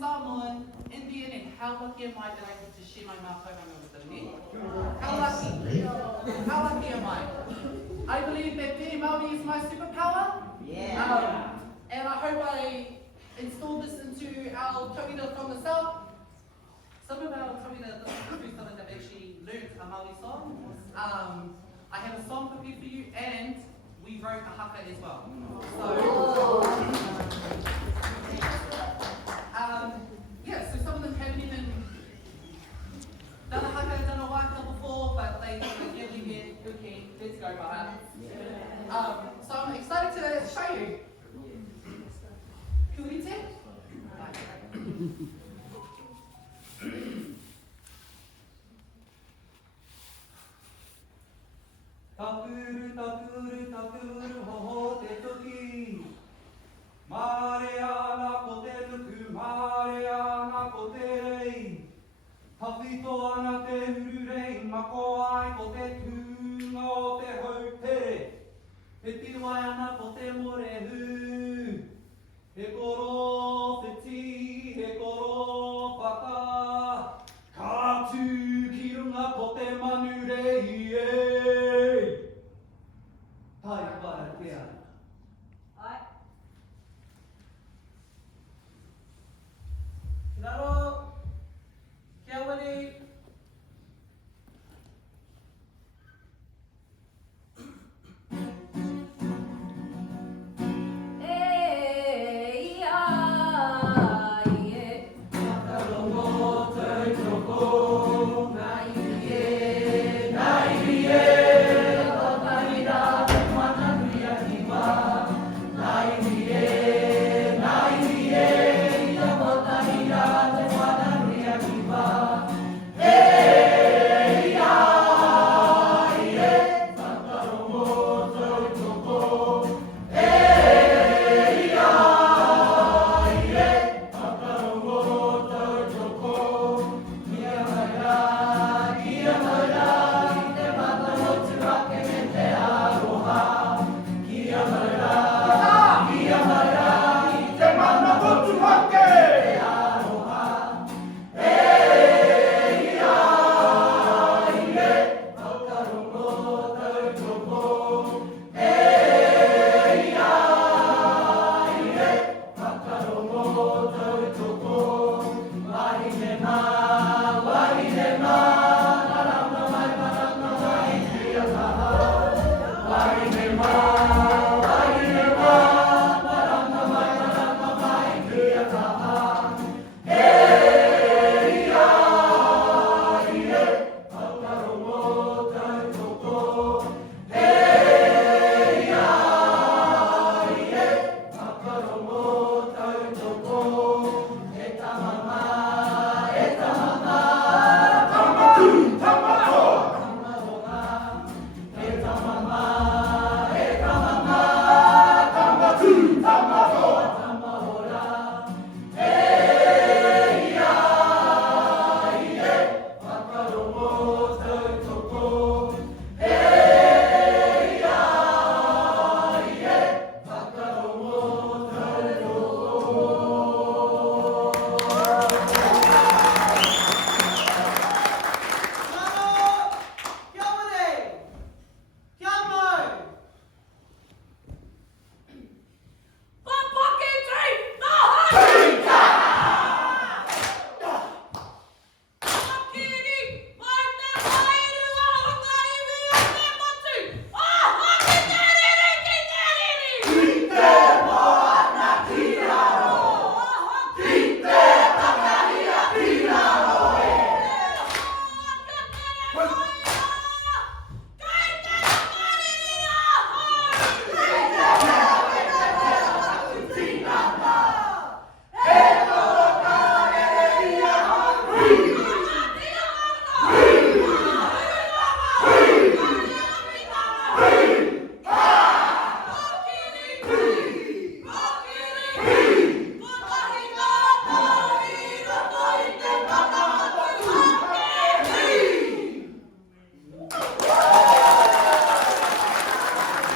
Samoan, Indian, and how lucky am I that I get to share my mātauranga with them, eh? How lucky? How lucky am I? I believe that being Māori is my superpower. Yeah. And I hope I installed this into our tauira from the south. Some of our tauira have actually learned a Māori song. I have a song prepared for you, and we wrote a haka as well. So some of them haven't even done a haka, done a waka before, but they really get okay. Let's go, Baha. So I'm excited to show you. Kurite? Tapuru, tapuru, tapuru, hoho te toki. Mare ana ko te tuku, mare ana ko te rei. Tawhito ana te uru rei, mako ai ko te tūnga o te hautere. He tiwai ana ko te morehu. He koro te ti, he koro whaka. Ka tū ki runga ko te manu rei e. Tai wara te ana. Ai. Ki raro.